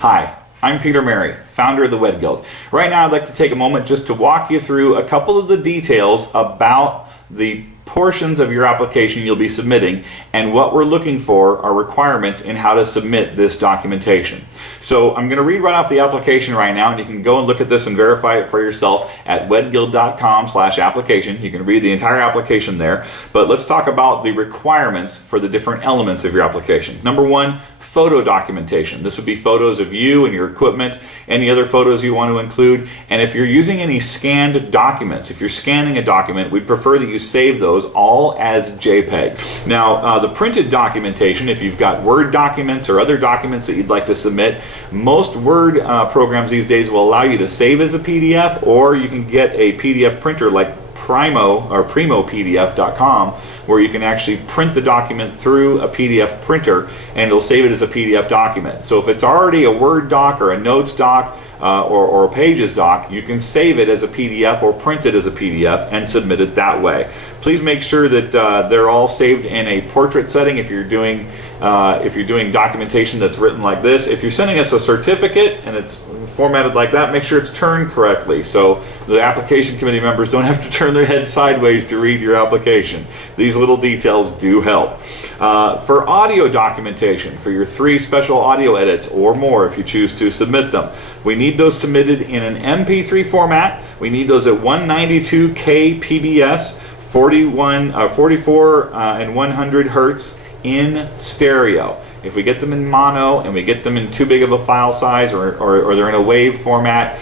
Hi, I'm Peter Mary, founder of the WED Guild. Right now I'd like to take a moment just to walk you through a couple of the details about the portions of your application you'll be submitting and what we're looking for are requirements in how to submit this documentation. So I'm going to read right off the application right now, and you can go and look at this and verify it for yourself at wedguild.com/application. You can read the entire application there, but let's talk about the requirements for the different elements of your application. Number one, photo documentation. This would be photos of you and your equipment, any other photos you want to include, and if you're using any scanned documents, if you're scanning a document, we'd prefer that you save those all as JPEGs. Now, the printed documentation, if you've got Word documents or other documents that you'd like to submit, most Word programs these days will allow you to save as a PDF, or you can get a PDF printer like primopdf.com, where you can actually print the document through a PDF printer and it'll save it as a PDF document. So if it's already a Word doc or a Notes doc or a Pages doc, you can save it as a PDF or print it as a PDF and submit it that way. Please make sure that they're all saved in a portrait setting if you're doing documentation that's written like this. If you're sending us a certificate and it's formatted like that, make sure it's turned correctly so the application committee members don't have to turn their head sideways to read your application. These little details do help. For audio documentation, for your 3 special audio edits or more if you choose to submit them, we need those submitted in an MP3 format. We need those at 192 Kpbs, 44 and 100 hertz in stereo. If we get them in mono and we get them in too big of a file size or they're in a WAV format,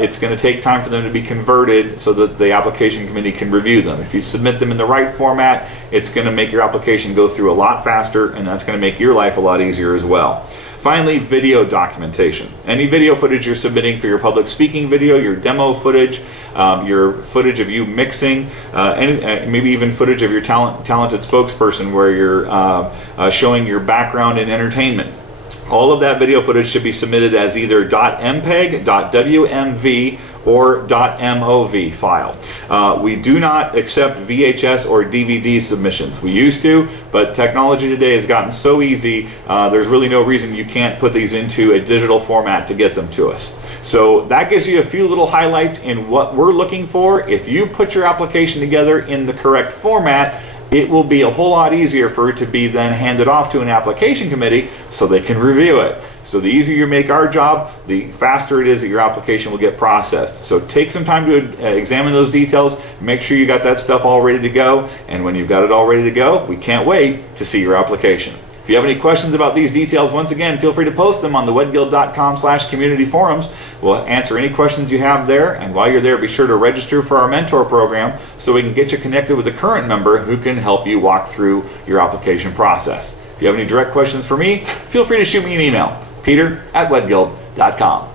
it's going to take time for them to be converted so that the application committee can review them. If you submit them in the right format, it's going to make your application go through a lot faster, and that's going to make your life a lot easier as well. Finally, video documentation. Any video footage you're submitting for your public speaking video, your demo footage, your footage of you mixing, maybe even footage of your talented spokesperson where you're showing your background in entertainment. All of that video footage should be submitted as either .mpeg, .wmv, or .mov file. We do not accept VHS or DVD submissions. We used to, but technology today has gotten so easy, there's really no reason you can't put these into a digital format to get them to us. So that gives you a few little highlights in what we're looking for. If you put your application together in the correct format, it will be a whole lot easier for it to be then handed off to an application committee so they can review it. So the easier you make our job, the faster it is that your application will get processed. So take some time to examine those details, make sure you got that stuff all ready to go, and when you've got it all ready to go, we can't wait to see your application. If you have any questions about these details, once again, feel free to post them on the wedguild.com/community forums. We'll answer any questions you have there, and while you're there, be sure to register for our mentor program so we can get you connected with a current member who can help you walk through your application process. If you have any direct questions for me, feel free to shoot me an email, peter@wedguild.com.